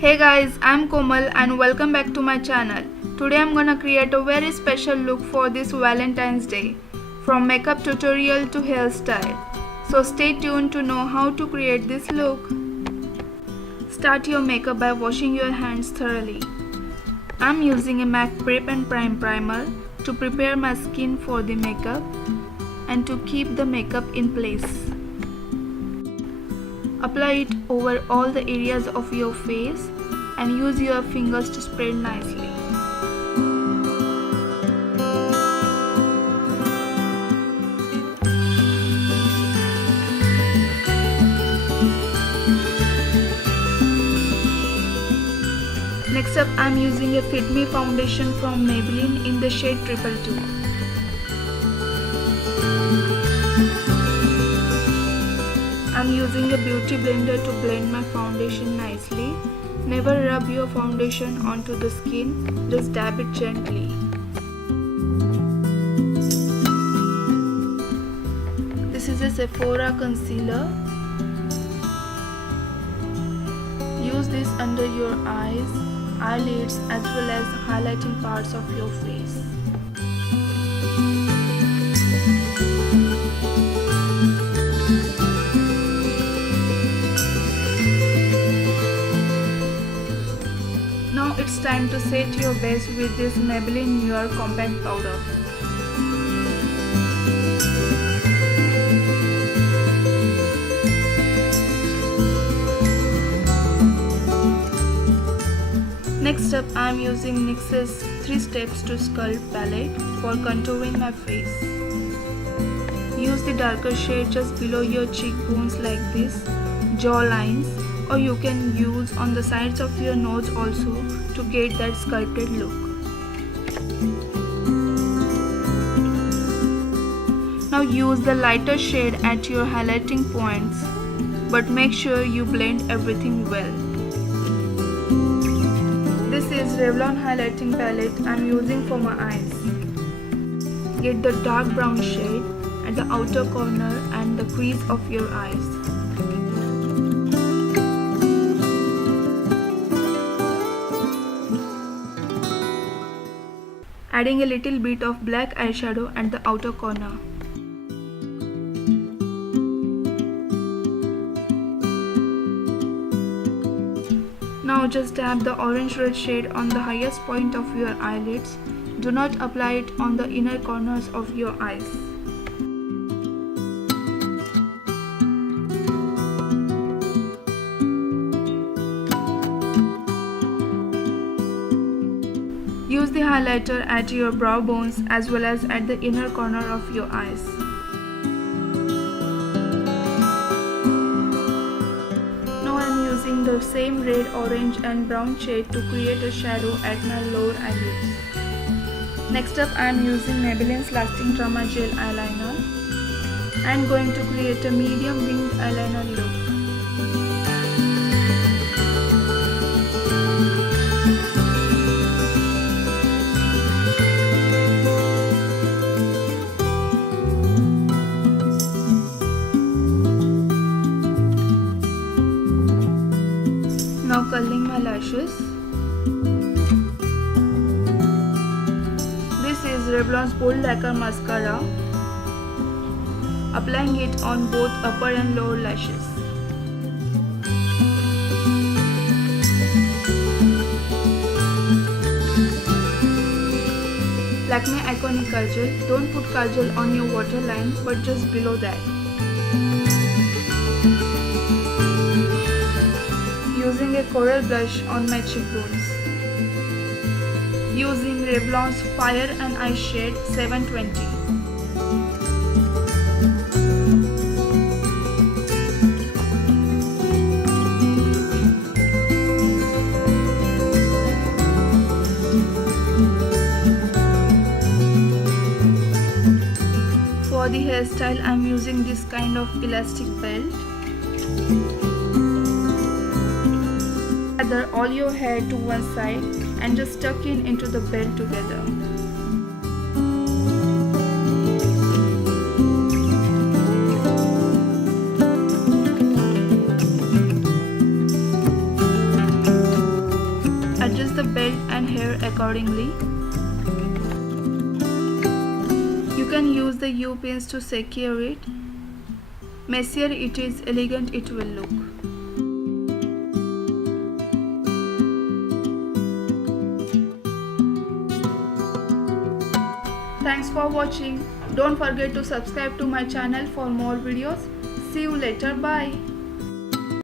Hey guys, I'm Komal and welcome back to my channel. Today I'm gonna create a very special look for this Valentine's Day, from makeup tutorial to hairstyle. So stay tuned to know how to create this look. Start your makeup by washing your hands thoroughly. I'm using a MAC PREP+PRIME primer to prepare my skin for the makeup and to keep the makeup in place. Apply it over all the areas of your face and use your fingers to spread nicely. Next up, I'm using a Fit Me foundation from Maybelline in the shade 222. I'm using a beauty blender to blend my foundation nicely. Never rub your foundation onto the skin, just dab it gently. This is a SEPHORA concealer. Use this under your eyes, eyelids as well as highlighting parts of your face. Now it's time to set your base with this Maybelline Newer Compact Powder. Next up, I am using NYX's 3 Steps to Sculpt palette for contouring my face. Use the darker shade just below your cheekbones like this, jaw lines, or you can use on the sides of your nose also to get that sculpted look. Now use the lighter shade at your highlighting points, but make sure you blend everything well. This is Revlon highlighting palette I'm using for my eyes. Get the dark brown shade at the outer corner and the crease of your eyes. Adding a little bit of black eyeshadow at the outer corner. Now just dab the orange red shade on the highest point of your eyelids. Do not apply it on the inner corners of your eyes. Use the highlighter at your brow bones as well as at the inner corner of your eyes. Now I am using the same red, orange and brown shade to create a shadow at my lower eyelids. Next up, I am using Maybelline's Lasting Drama Gel Eyeliner. I am going to create a medium winged eyeliner look. Now curling my lashes. This is Revlon's Bold Lacquer Mascara. Applying it on both upper and lower lashes. Lakme Iconic Kajal. Don't put kajal on your waterline but just below that. Using a coral blush on my cheekbones. Using Revlon's Fire and Ice shade 720. For the hairstyle, I am using this kind of elastic belt. Gather all your hair to one side and just tuck in into the belt together. belt and hair accordingly. You can use the U-pins to secure it. Messier it is, elegant it will look. Thanks for watching. Don't forget to subscribe to my channel for more videos. See you later. Bye.